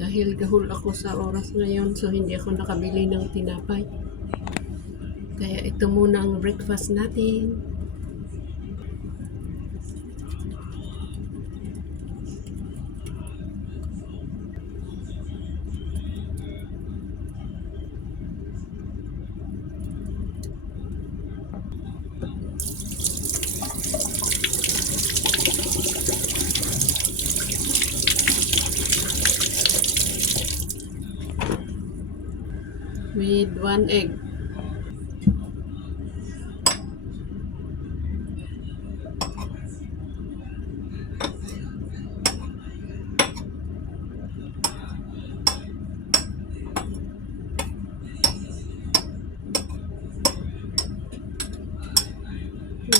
Dahil gahol ako sa oras ngayon, so hindi ako nakabili ng tinapay. Kaya ito muna ang breakfast natin. With 1 egg.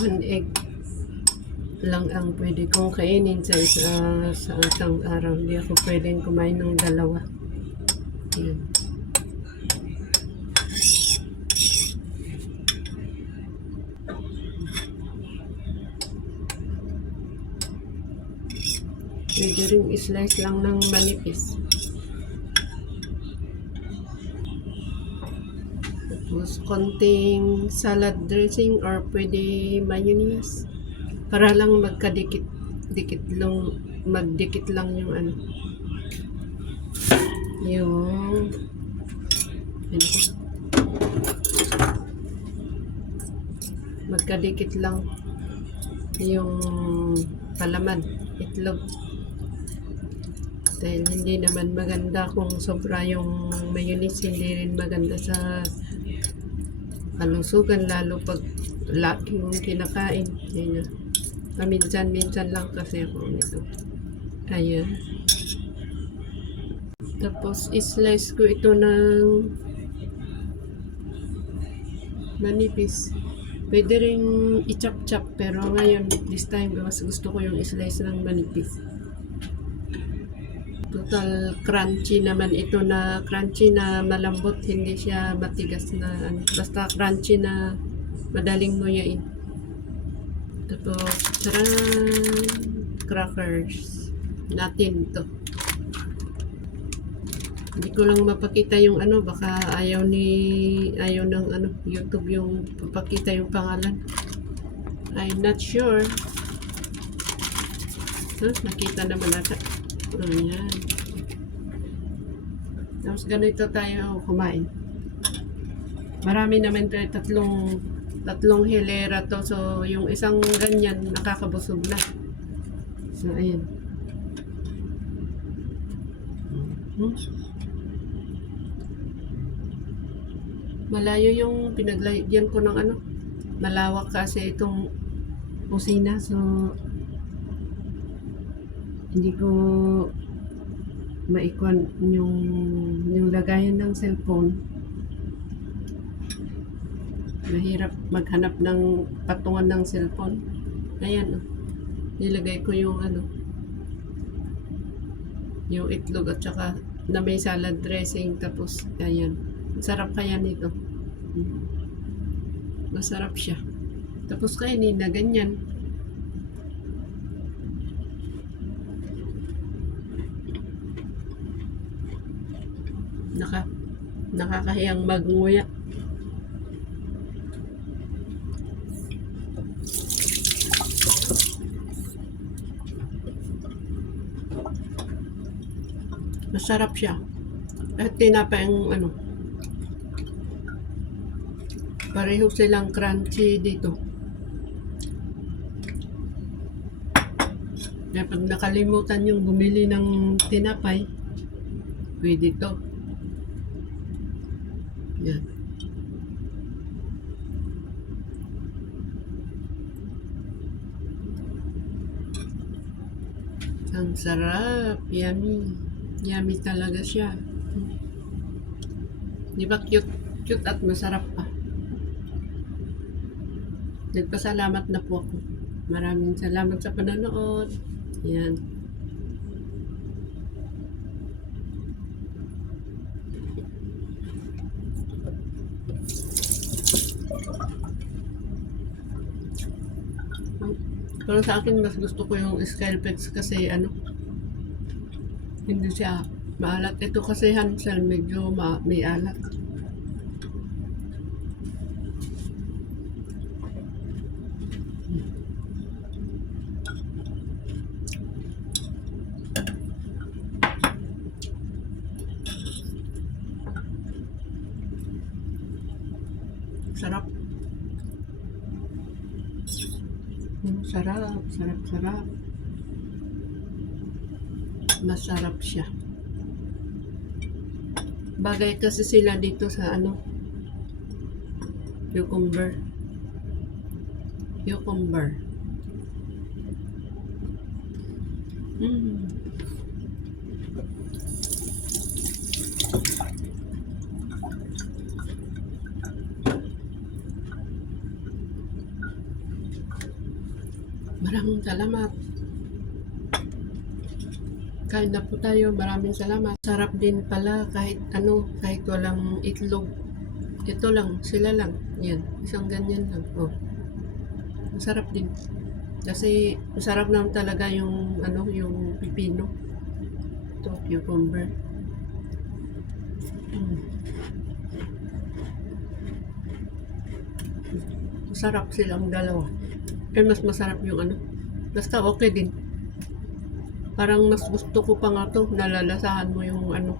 One egg lang ang pwede kong kainin sa isang araw. Hindi ako pwedeng kumain ng dalawa. Yan. Pwede rin slice lang ng manipis. Tapos konting salad dressing or pwede mayonnaise. Para lang magdikit lang yung ano. Yung magkadikit lang yung palaman, itlog. Dahil hindi naman maganda kung sobra yung mayonnaise, hindi rin maganda sa kalusugan, lalo pag laki yung kinakain. Yan na. Minsan lang kasi ako nito. Ayan. Tapos islice ko ito ng manipis. Pwede rin i-chop-chop, pero ngayon, this time, mas gusto ko yung islice ng manipis. Total crunchy naman ito, na crunchy na malambot, hindi siya matigas na ano, basta crunchy na madaling nguyain. Tapos crackers natin to. Hindi ko lang mapakita yung ano, baka ayaw ng ano YouTube yung papakita yung pangalan. I'm not sure. Nakita naman ata. Ayan. Tapos ganito tayo kumain. Marami naman tayo, tatlong hilera to. So, yung isang ganyan, nakakabusog na. So, ayan. Malayo yung pinaglagyan ko ng ano. Malawak kasi itong kusina. So, hindi ko maikwan yung lagayan ng cellphone. Mahirap maghanap ng patungan ng cellphone. Ayan, nilagay ko yung ano, yung itlog at saka na may salad dressing. Tapos ayan, sarap kaya nito. Masarap siya. Tapos kainin na ganyan. Nakakahiyang magnguya. Masarap siya. At tinapay ang ano, pareho silang crunchy dito. Kaya pag nakalimutan yung bumili ng tinapay, pwede to. Yan. Ang sarap. Yummy. Yummy talaga siya. Di ba cute? Cute at masarap pa. Nagpasalamat na po ako. Maraming salamat sa panonood. Yan. Pero sa akin, mas gusto ko yung Skypex kasi ano, hindi siya Maalat ito kasi Hansel, medyo may alat. Sarap. Sarap, sarap, sarap. Masarap siya. Bagay kasi sila dito sa ano, cucumber. Cucumber. Mm. Maraming salamat. Kain na po tayo. Maraming salamat. Sarap din pala kahit ano, kahit walang itlog. Ito lang, sila lang. Yan, isang ganyan lang. Oh. Masarap din. Kasi masarap naman talaga yung ano, yung pipino. Ito, cucumber. Masarap silang dalawa. Eh, mas masarap yung ano. Basta okay din. Parang mas gusto ko pa nga to. Nalalasahan mo yung ano.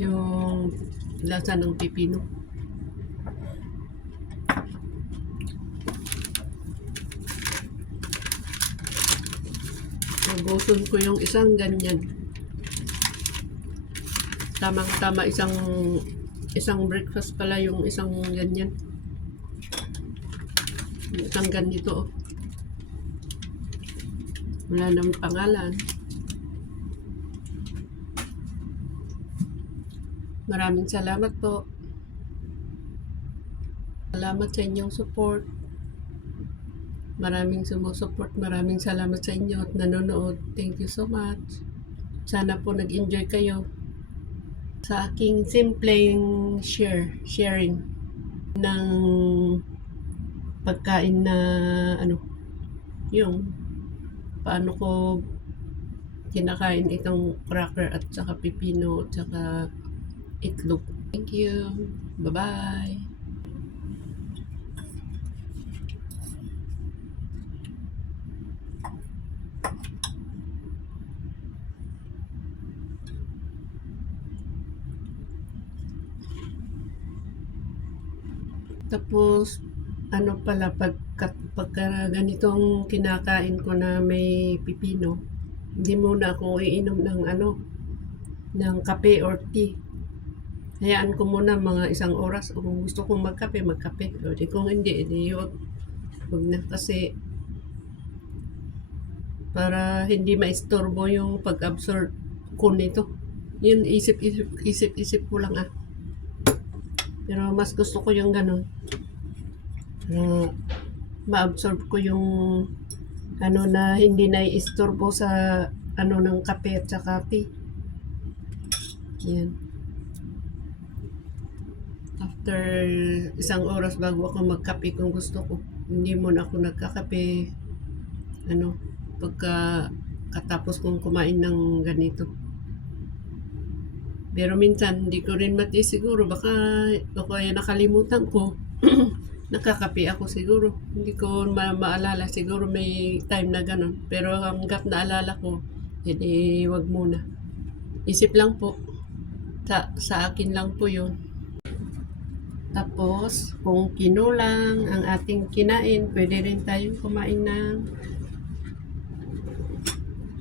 Yung lasa ng pipino. Nabuson ko yung isang ganyan. Tamang-tama isang breakfast pala yung isang ganyan. Isang ganito. Oh. Wala namang pangalan. Maraming salamat po. Salamat sa inyong support. Maraming sumusuport. Maraming salamat sa inyo at nanonood. Thank you so much. Sana po nag-enjoy kayo sa aking simpleng sharing ng pagkain na ano, yung paano ko kinakain itong cracker at saka pipino at saka itlog. Thank you. Bye-bye. Tapos, ano pala, pagka ganitong kinakain ko na may pipino, hindi muna ako iinom ng ano, ng kape or tea. Hayaan ko muna mga 1 oras. O kung gusto kong magkape. O di kung hindi, wag na. Kasi, para hindi maistorbo yung pag-absorb ko nito. Yun, isip ko lang ah. Pero mas gusto ko yung ganun. Ma-absorb ko yung ano na hindi naiistorbo sa ano ng kape at saka tea. Yan. After 1 oras bago ako magkape kung gusto ko. Hindi muna ako nagkakape ano pagka katapos kong kumain ng ganito. Pero minsan hindi ko rin matiis siguro baka nakalimutan ko. Nakakape ako siguro. Hindi ko maalala. Siguro may time na ganun. Pero hanggat naalala ko, hindi wag muna. Isip lang po. Sa akin lang po yun. Tapos, kung kinulang ang ating kinain, pwede rin tayong kumain ng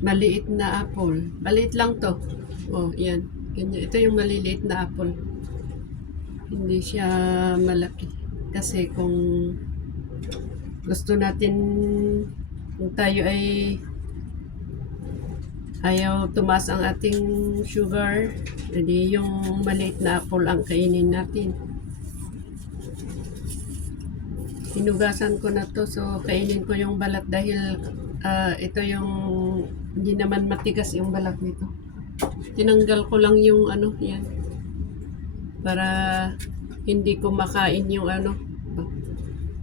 maliit na apple. Maliit lang to. Oh, yan. Ganyan. Ito yung maliliit na apple. Hindi siya malaki. Kasi kung gusto natin, kung tayo ay ayaw tumaas ang ating sugar, edi yung maliit na apple ang kainin natin. Hinugasan ko na to, so kainin ko yung balat dahil ito yung hindi naman matigas yung balat nito. Tinanggal ko lang yung ano, yan. Para hindi ko makain yung ano.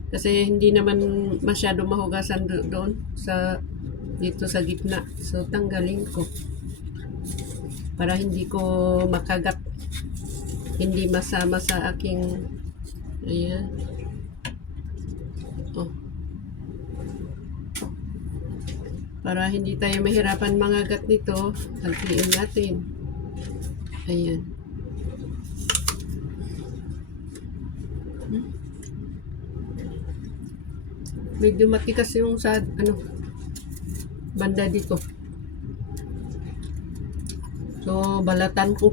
Kasi hindi naman masyado mahugasan doon sa dito sa gitna. So tanggalin ko. para hindi ko makagat, hindi masama sa aking, ayan. Oh. Para hindi tayo mahirapan mangagat nito, halpiin natin. Ayan. Medyo matikas yung sa banda dito. So, balatan ko.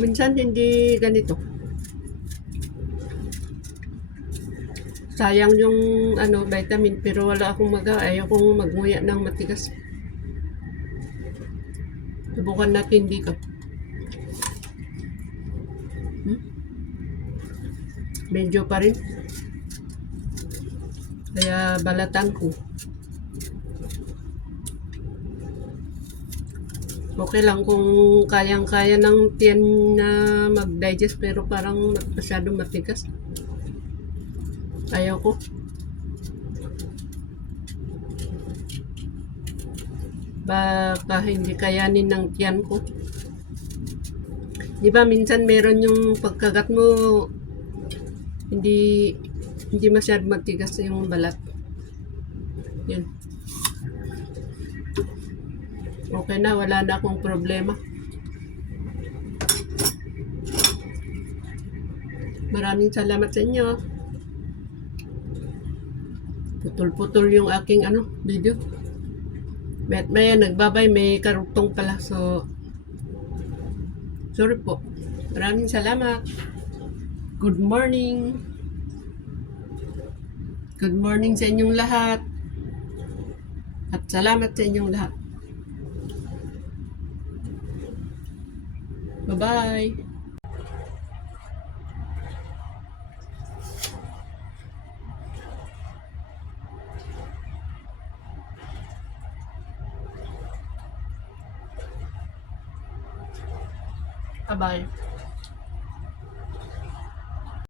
Minsan hindi ganito. Sayang yung vitamin, pero wala akong magawa. Ayaw kong magmuya ng matigas. Subukan natin dito. Medyo pa rin. Kaya balatan ko. Okay lang kung kayang-kaya ng tiyan na mag-digest, pero parang masyadong matigas. Ayaw ko. Baka hindi kayanin ng tiyan ko. Di ba minsan meron yung pagkagat mo, hindi masyadong matigas yung balat. Yun. Okay na, wala na akong problema. Maraming salamat sa inyo. Putol-putol yung aking video. Maya nagbabay, may karugtong pala. So, sorry po. Maraming salamat. Good morning. Good morning sa inyong lahat. At salamat sa inyong lahat. Bye-bye. Bye-bye.